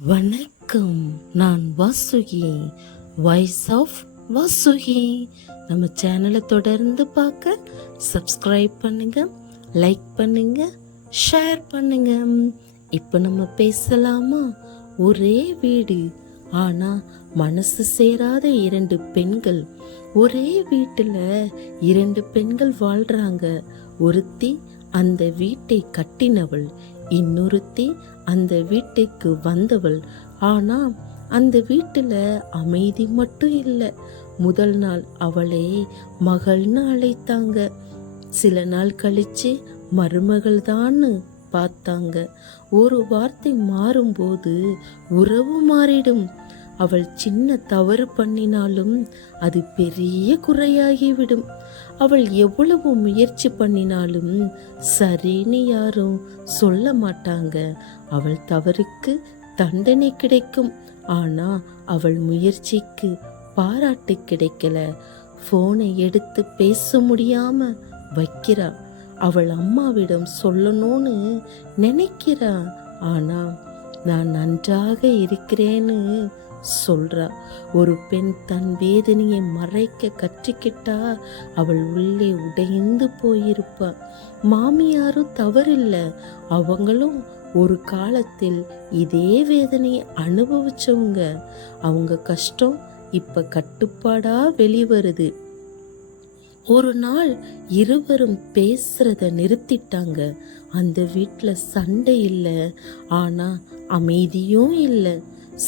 வணக்கம். நான் Vasuki, voice of Vasuki. நம்ம சேனலை தொடர்ந்து பார்க்க சப்ஸ்கிரைப் பண்ணுங்க, லைக் பண்ணுங்க, ஷேர் பண்ணுங்க. இப்போ நம்ம பேசலாமா? ஒரே வீடு, ஆனா மனசு சேராத இரண்டு பெண்கள். ஒரே வீட்டுல இரண்டு பெண்கள் வாழ்றாங்க. ஒருத்தி அந்த வீட்டை கட்டினவள், இன்னொருத்தி அந்த வீட்டுக்கு வந்தவள். ஆனா அந்த வீட்டுல அமைதி மட்டும் இல்லை. முதல் நாள் அவளை மகள்னு அழைத்தாங்க. சில நாள் கழிச்சு மருமகள் தான்னு பார்த்தாங்க. ஒரு வார்த்தை மாறும்போது உறவு மாறிடும். அவள் சின்ன தவறு பண்ணினாலும் அது பெரிய குறையாகிவிடும். அவள் எவ்வளவு முயற்சி பண்ணினாலும் சரின்னு யாரும் சொல்ல மாட்டாங்க. அவள் தவறுக்கு தண்டனை கிடைக்கும், ஆனா அவள் முயற்சிக்கு பாராட்டு கிடைக்கல. போனை எடுத்து பேச முடியாம வைக்கிறா. அவள் அம்மாவிடம் சொல்லணும்னு நினைக்கிறா, ஆனா நான் நன்றாக இருக்கிறேன்னு சொல்றா. ஒரு பெண் தன் வேதனையை மறைக்க கற்றுக்கிட்டா அவள் உள்ளே உடைந்து போயிருப்பா. மாமியாரும் தவறில்லை, அவங்களும் ஒரு காலத்தில் இதே வேதனையை அனுபவிச்சவங்க. அவங்க கஷ்டம் இப்ப கட்டுப்பாடா வெளிவருது. ஒரு நாள் இருவரும் பேசுறத நிறுத்திட்டாங்க. அந்த வீட்டுல சண்டை இல்லை, ஆனா அமைதியும் இல்லை.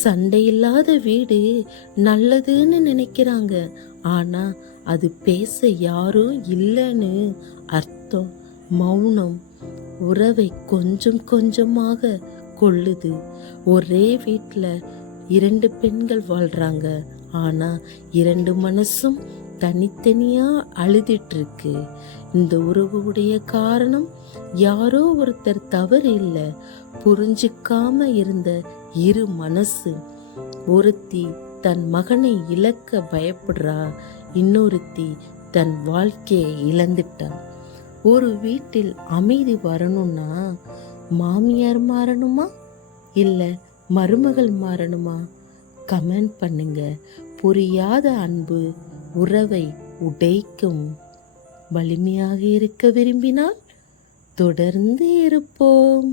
சண்டை இல்லாத வீடு நல்லதுன்னு நினைக்கிறாங்க, ஆனா அது பேச யாரும் இல்லைன்னு அர்த்தம். மௌனம் உறவை கொஞ்சம் கொஞ்சமாக கொள்ளுது. ஒரே வீட்டுல இரண்டு பெண்கள் வாழ்றாங்க, ஆனா இரண்டு மனசும் தனித்தனியா அழுதிட்டு இருக்கு. இந்த உறவுடைய காரணம் யாரோ ஒருத்தர் தவறு இல்லை, புரிஞ்சுக்காம இருந்த இரு மனசு. ஒருத்தி தன் மகனை இழக்க பயப்படுறா, இன்னொருத்தி தன் வாழ்க்கையை இழந்துட்டா. ஒரு வீட்டில் அமைதி வரணும்னா மாமியார் மாறணுமா இல்ல மருமகள் மாறணுமா? கமெண்ட் பண்ணுங்க. புரியாத அன்பு உறவை உடைக்கும். வலிமையாக இருக்க விரும்பினால் தொடர்ந்து இருப்போம்.